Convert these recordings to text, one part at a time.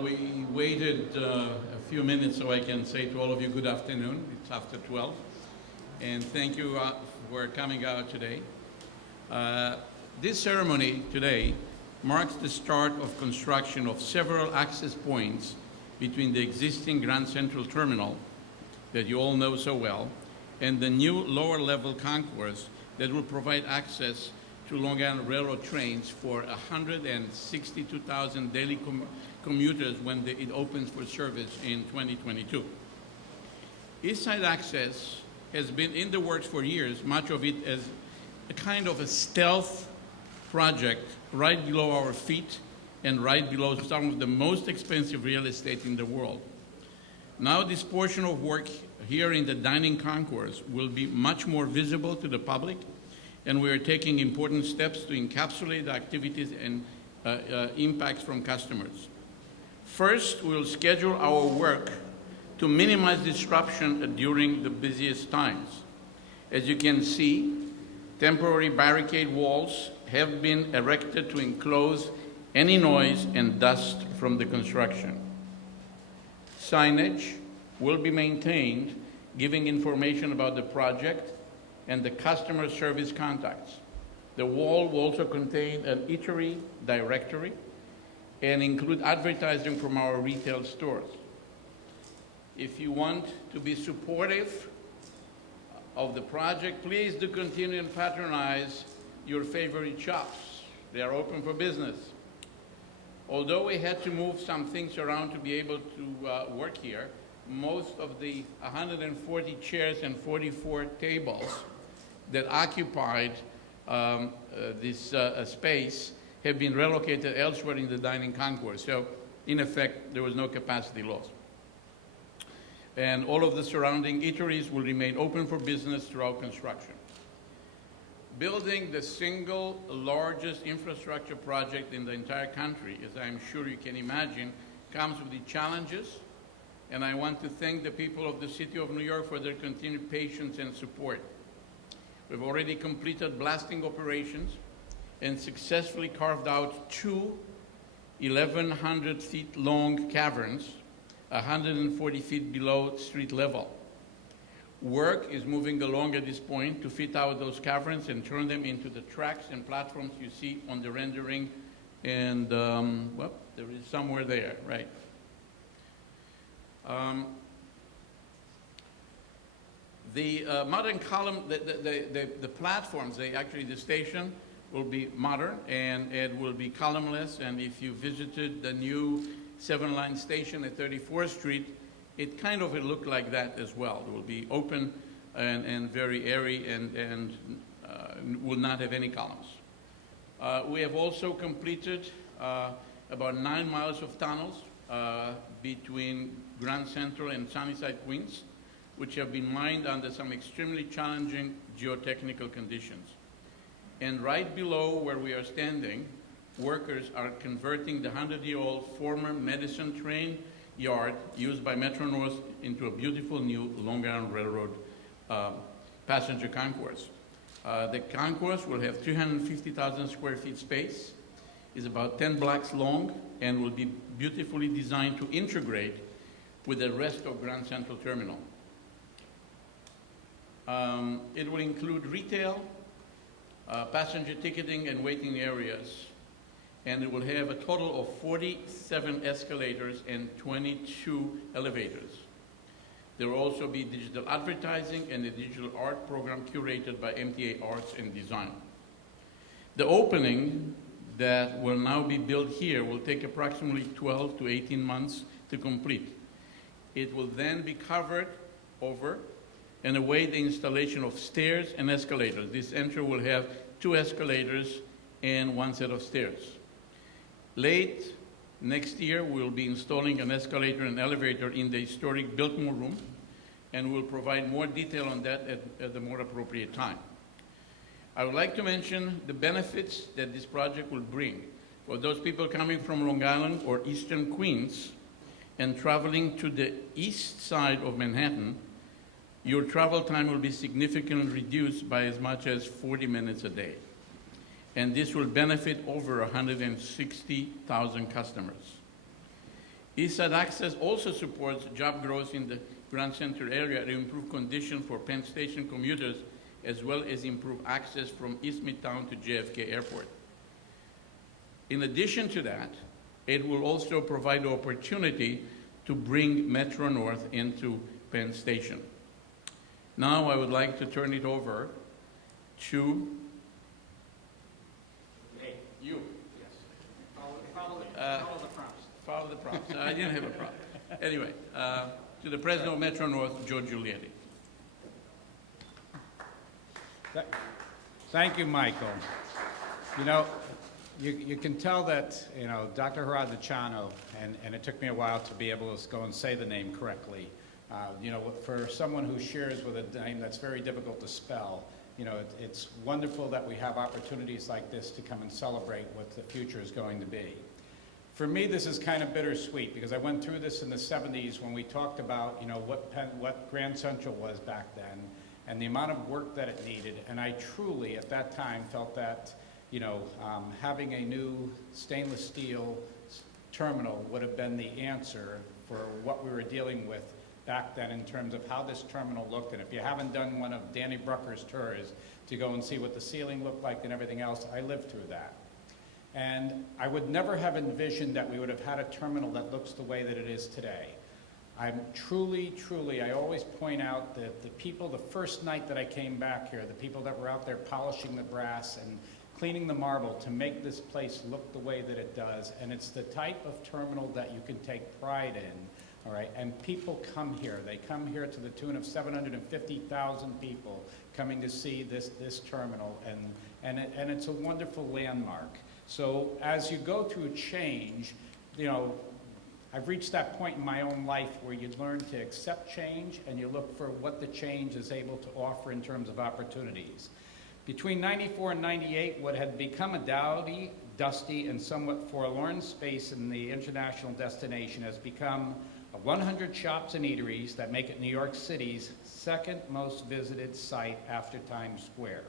Well, we waited a few minutes so I can say to all of you good afternoon. It's after 12. And thank you for coming out today. This ceremony today marks the start of construction of several access points between the existing Grand Central Terminal that you all know so well and the new lower level concourse that will provide access to Long Island Railroad trains for 162,000 daily commuters when it opens for service in 2022. East Side Access has been in the works for years, much of it as a kind of a stealth project right below our feet and right below some of the most expensive real estate in the world. Now this portion of work here in the dining concourse will be much more visible to the public, and we are taking important steps to encapsulate the activities and impacts from customers. First, we'll schedule our work to minimize disruption during the busiest times. As you can see, temporary barricade walls have been erected to enclose any noise and dust from the construction. Signage will be maintained, giving information about the project and the customer service contacts. The wall will also contain an eatery directory and include advertising from our retail stores. If you want to be supportive of the project, please do continue and patronize your favorite shops. They are open for business. Although we had to move some things around to be able to work here, most of the 140 chairs and 44 tables that occupied this space have been relocated elsewhere in the dining concourse. So, in effect, there was no capacity loss. And all of the surrounding eateries will remain open for business throughout construction. Building the single largest infrastructure project in the entire country, as I'm sure you can imagine, comes with the challenges, and I want to thank the people of the City of New York for their continued patience and support. We've already completed blasting operations and successfully carved out two 1,100 feet long caverns, 140 feet below street level. Work is moving along at this point to fit out those caverns and turn them into the tracks and platforms you see on the rendering, and well, there is somewhere there, right? The modern column, the platforms, the station will be modern and it will be columnless. And if you visited the new 7-line station at 34th Street, it kind of will look like that as well. It will be open and very airy and will not have any columns. We have also completed about 9 miles of tunnels between Grand Central and Sunnyside, Queens, which have been mined under some extremely challenging geotechnical conditions. And right below where we are standing, workers are converting the 100-year-old former medicine train yard used by Metro North into a beautiful new Long Island Railroad passenger concourse. The concourse will have 350,000 square feet space, is about 10 blocks long, and will be beautifully designed to integrate with the rest of Grand Central Terminal. It will include retail, passenger ticketing and waiting areas, and it will have a total of 47 escalators and 22 elevators. There will also be digital advertising and a digital art program curated by MTA Arts and Design. The opening that will now be built here will take approximately 12 to 18 months to complete. It will then be covered over and await the installation of stairs and escalators. This entry will have 2 escalators and 1 set of stairs. Late next year, we'll be installing an escalator and elevator in the historic Biltmore Room, and we'll provide more detail on that at the more appropriate time. I would like to mention the benefits that this project will bring for those people coming from Long Island or Eastern Queens and traveling to the east side of Manhattan. Your travel time will be significantly reduced by as much as 40 minutes a day. And this will benefit over 160,000 customers. East Side Access also supports job growth in the Grand Center area to improve conditions for Penn Station commuters, as well as improve access from East Midtown to JFK Airport. In addition to that, it will also provide the opportunity to bring Metro North into Penn Station. Now I would like to turn it over to you. Yes. Follow the prompts. Follow the prompts. I didn't have a prompt. Anyway, to the President of Metro North, Joe Giulietti. Thank you, Michael. You know, you can tell that, you know, Dr. Horadiciano, and it took me a while to be able to go and say the name correctly. You know, for someone who shares with a name that's very difficult to spell, you know, it's wonderful that we have opportunities like this to come and celebrate what the future is going to be. For me, this is kind of bittersweet because I went through this in the 70s when we talked about, you know, what Grand Central was back then and the amount of work that it needed. And I truly, at that time, felt that, you know, having a new stainless steel terminal would have been the answer for what we were dealing with back then in terms of how this terminal looked. And if you haven't done one of Danny Brucker's tours to go and see what the ceiling looked like and everything else, I lived through that. And I would never have envisioned that we would have had a terminal that looks the way that it is today. I'm truly, I always point out that the people, the first night that I came back here, the people that were out there polishing the brass and cleaning the marble to make this place look the way that it does. And it's the type of terminal that you can take pride in, all right? And people come here. They come here to the tune of 750,000 people coming to see this terminal, and it's a wonderful landmark. So as you go through change, you know, I've reached that point in my own life where you learn to accept change and you look for what the change is able to offer in terms of opportunities. Between 94 and 98, what had become a dowdy, dusty, and somewhat forlorn space in the international destination has become 100 shops and eateries that make it New York City's second most visited site after Times Square.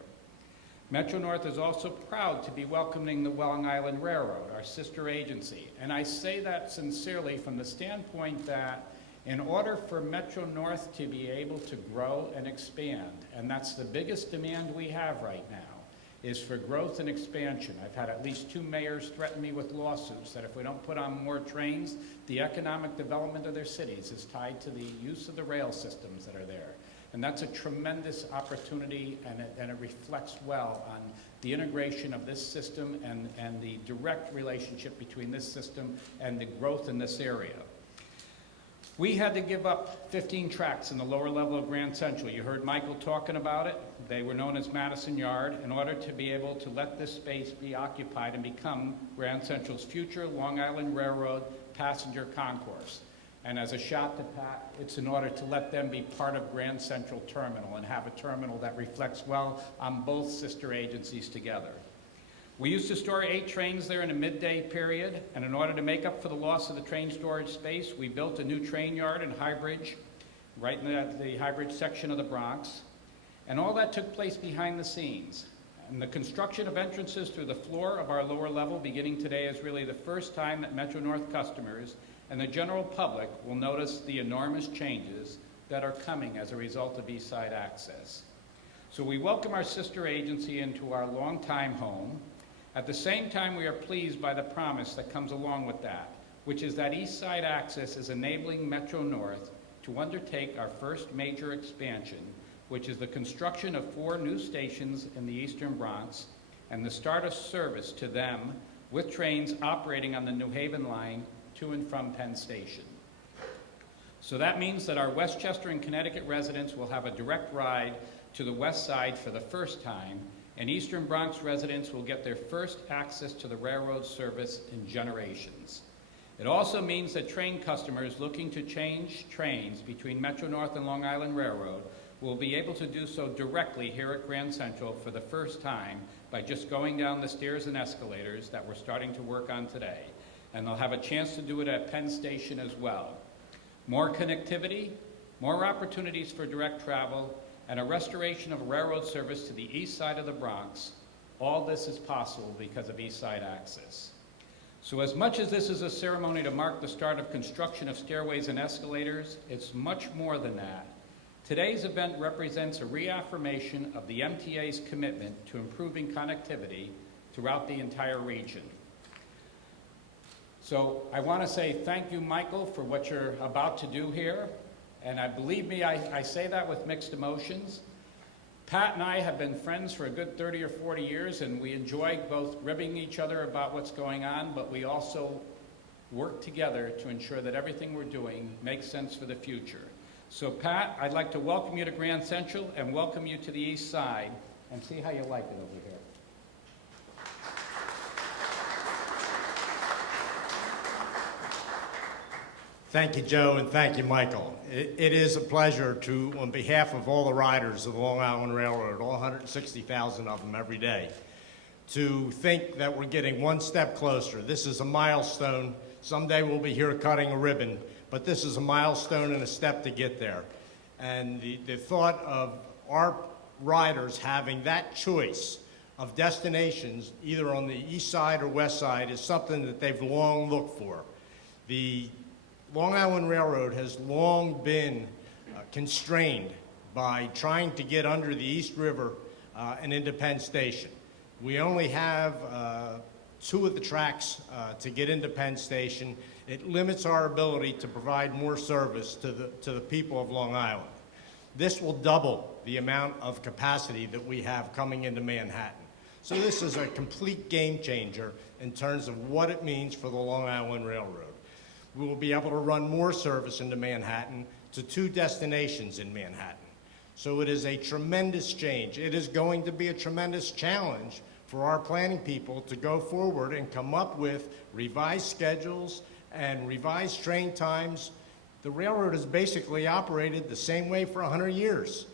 Metro North is also proud to be welcoming the Long Island Railroad, our sister agency. And I say that sincerely from the standpoint that in order for Metro North to be able to grow and expand, and that's the biggest demand we have right now, is for growth and expansion. I've had at least 2 mayors threaten me with lawsuits that if we don't put on more trains, the economic development of their cities is tied to the use of the rail systems that are there. And that's a tremendous opportunity, and it reflects well on the integration of this system and the direct relationship between this system and the growth in this area. We had to give up 15 tracks in the lower level of Grand Central. You heard Michael talking about it. They were known as Madison Yard in order to be able to let this space be occupied and become Grand Central's future Long Island Railroad passenger concourse. And as a shot to Pat, it's in order to let them be part of Grand Central Terminal and have a terminal that reflects well on both sister agencies together. We used to store 8 trains there in a midday period, and in order to make up for the loss of the train storage space, we built a new train yard in High Bridge, right in the High Bridge section of the Bronx. And all that took place behind the scenes. And the construction of entrances through the floor of our lower level beginning today is really the first time that Metro North customers and the general public will notice the enormous changes that are coming as a result of East Side Access. So we welcome our sister agency into our longtime home. At the same time, we are pleased by the promise that comes along with that, which is that East Side Access is enabling Metro North to undertake our first major expansion, which is the construction of 4 new stations in the Eastern Bronx and the start of service to them with trains operating on the New Haven line to and from Penn Station. So that means that our Westchester and Connecticut residents will have a direct ride to the west side for the first time, and Eastern Bronx residents will get their first access to the railroad service in generations. It also means that train customers looking to change trains between Metro North and Long Island Railroad will be able to do so directly here at Grand Central for the first time by just going down the stairs and escalators that we're starting to work on today. And they'll have a chance to do it at Penn Station as well. More connectivity, more opportunities for direct travel, and a restoration of railroad service to the east side of the Bronx. All this is possible because of East Side Access. So as much as this is a ceremony to mark the start of construction of stairways and escalators, it's much more than that. Today's event represents a reaffirmation of the MTA's commitment to improving connectivity throughout the entire region. So I want to say thank you, Michael, for what you're about to do here. And believe me, I say that with mixed emotions. Pat and I have been friends for a good 30 or 40 years, and we enjoy both ribbing each other about what's going on, but we also work together to ensure that everything we're doing makes sense for the future. So Pat, I'd like to welcome you to Grand Central and welcome you to the East Side, and see how you like it over here. Thank you, Joe, and thank you, Michael. It is a pleasure to, on behalf of all the riders of the Long Island Railroad, all 160,000 of them every day, to think that we're getting one step closer. This is a milestone. Someday we'll be here cutting a ribbon, but this is a milestone and a step to get there. And the thought of our riders having that choice of destinations, either on the east side or west side, is something that they've long looked for. The Long Island Railroad has long been constrained by trying to get under the East River and into Penn Station. We only have 2 of the tracks to get into Penn Station. It limits our ability to provide more service to the people of Long Island. This will double the amount of capacity that we have coming into Manhattan. So this is a complete game changer in terms of what it means for the Long Island Railroad. We will be able to run more service into Manhattan to 2 destinations in Manhattan. So it is a tremendous change. It is going to be a tremendous challenge for our planning people to go forward and come up with revised schedules and revised train times. The railroad has basically operated the same way for 100 years.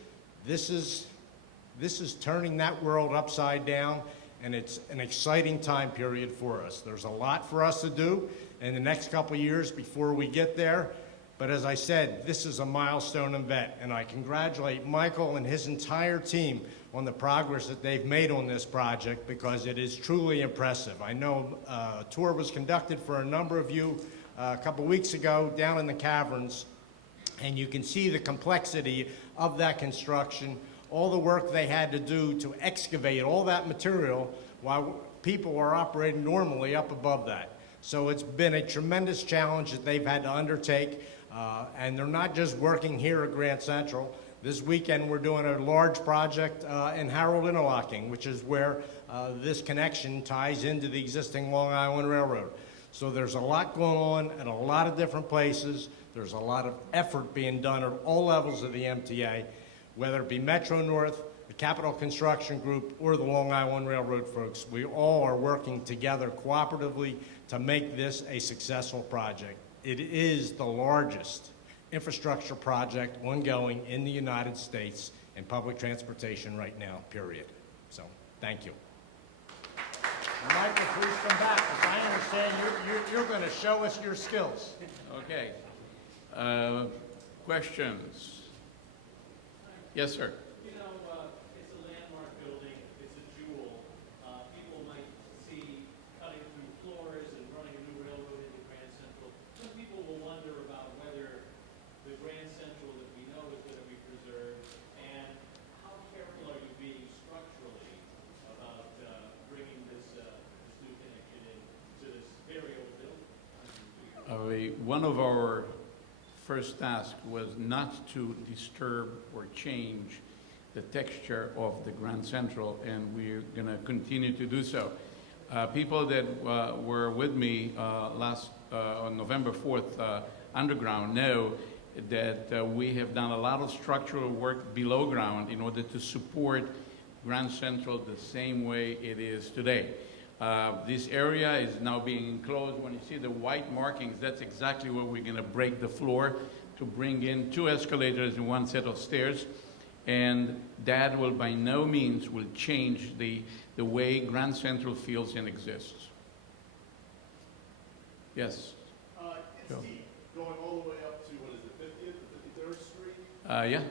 This is turning that world upside down, and it's an exciting time period for us. There's a lot for us to do in the next couple of years before we get there. But as I said, this is a milestone event, and I congratulate Michael and his entire team on the progress that they've made on this project, because it is truly impressive. I know a tour was conducted for a number of you a couple weeks ago down in the caverns, and you can see the complexity of that construction, all the work they had to do to excavate all that material while people are operating normally up above that. So it's been a tremendous challenge that they've had to undertake, and they're not just working here at Grand Central. This weekend we're doing a large project in Harold Interlocking, which is where this connection ties into the existing Long Island Railroad. So there's a lot going on at a lot of different places. There's a lot of effort being done at all levels of the MTA, whether it be Metro North, the Capital Construction Group, or the Long Island Railroad folks. We all are working together cooperatively to make this a successful project. It is the largest infrastructure project ongoing in the United States in public transportation right now, period. So, thank you. And Michael, please come back, because I understand you're going to show us your skills. Okay. Questions? Yes, sir. You know, it's a landmark building, it's a jewel. People might see cutting through floors and running a new railroad into Grand Central. Some people will wonder about whether the Grand Central that we know is going to be preserved, and how careful are you being structurally about bringing this new connection in to this very old building? One of our first task was not to disturb or change the texture of the Grand Central, and we're going to continue to do so. People that were with me on November 4th underground know that we have done a lot of structural work below ground in order to support Grand Central the same way it is today. This area is now being enclosed. When you see the white markings, that's exactly where we're going to break the floor to bring in 2 escalators and 1 set of stairs. And that will by no means will change the way Grand Central feels and exists. Yes? It's deep, going all the way up to, what is it, 50th, 53rd Street? Yeah?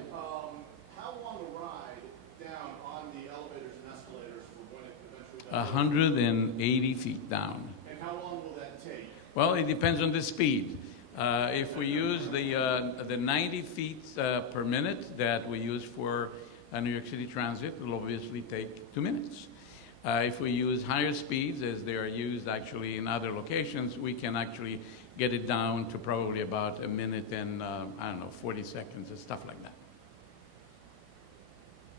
How long a ride down on the elevators and escalators for when it eventually does? 180 feet down. And how long will that Well, it depends on the speed. If we use the 90 feet per minute that we use for New York City Transit, it will obviously take 2 minutes. If we use higher speeds, as they are used actually in other locations, we can actually get it down to probably about 1 minute and, I don't know, 40 seconds and stuff like that.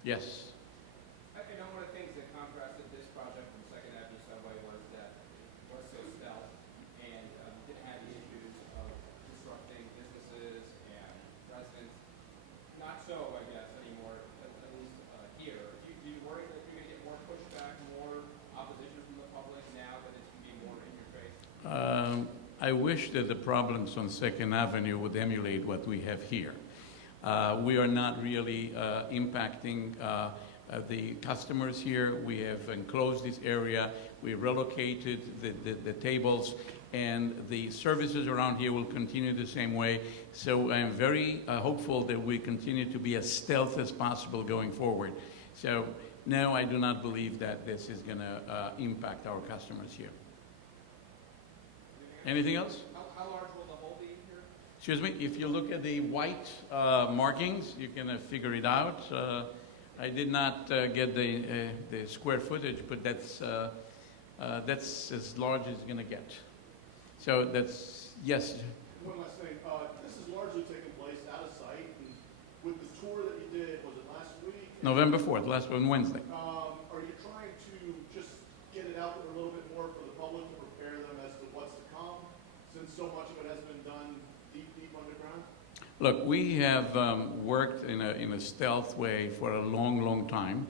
Yes? I know one of the things that contrasted this project from Second Avenue Subway was that it was so stealth and didn't have the issues of disrupting businesses and residents. Not so, I guess, anymore, at least here. Do you worry that you're going to get more pushback, more opposition from the public now that it's going to be more in your face? I wish that the problems on Second Avenue would emulate what we have here. We are not really impacting the customers here. We have enclosed this area. We relocated the tables, and the services around here will continue the same way. So I'm very hopeful that we continue to be as stealth as possible going forward. So no, I do not believe that this is going to impact our customers here. Anything else? How large will the hole be here? Excuse me, if you look at the white markings, you can figure it out. I did not get the square footage, but that's as large as it's going to get. So that's, yes. One last thing, this is largely taking place out of sight, and with the tour that you did, was it last week? November 4th, last one, Wednesday. Are you trying to just get it out there a little bit more for the public to prepare them as to what's to come, since so much of it has been done deep underground? Look, we have worked in a stealth way for a long, long time,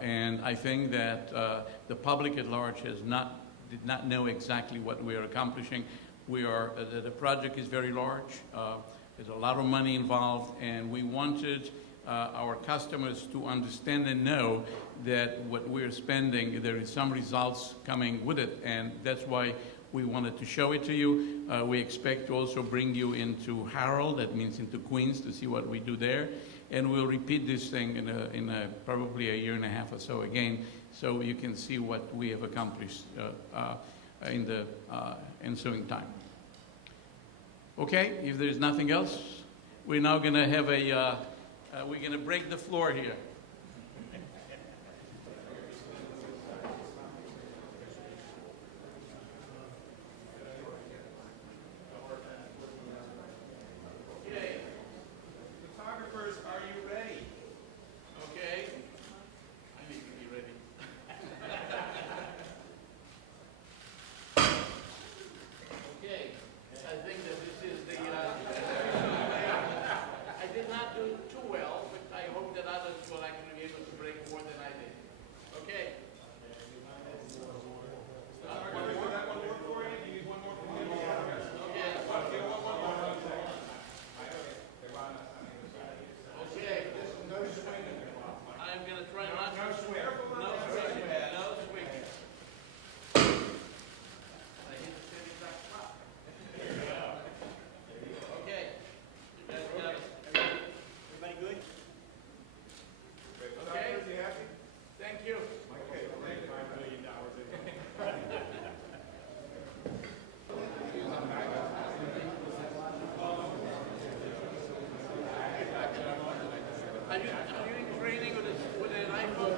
and I think that the public at large did not know exactly what we are accomplishing. The project is very large. There's a lot of money involved, and we wanted our customers to understand and know that what we're spending, there is some results coming with it, and that's why we wanted to show it to you. We expect to also bring you into Harold, that means into Queens, to see what we do there. And we'll repeat this thing in probably a year and a half or so again, so you can see what we have accomplished in the ensuing time. Okay, if there's nothing else, we're now going to have we're going to break the floor here. Photographers, are you ready? Okay. I need to be ready. Okay. I think that this is the. I did not do too well, but I hope that others will actually be able to break more than I did. Okay. Okay. I'm going to try not to swing. No swing. No swing. I hit the same exact spot. Okay. You guys got it. Everybody good? Okay. Thank you. Are you in training with an iPhone?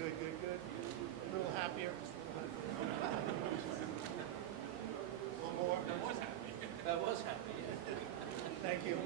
Okay, good. A little happier. One more. I was happy. Thank you.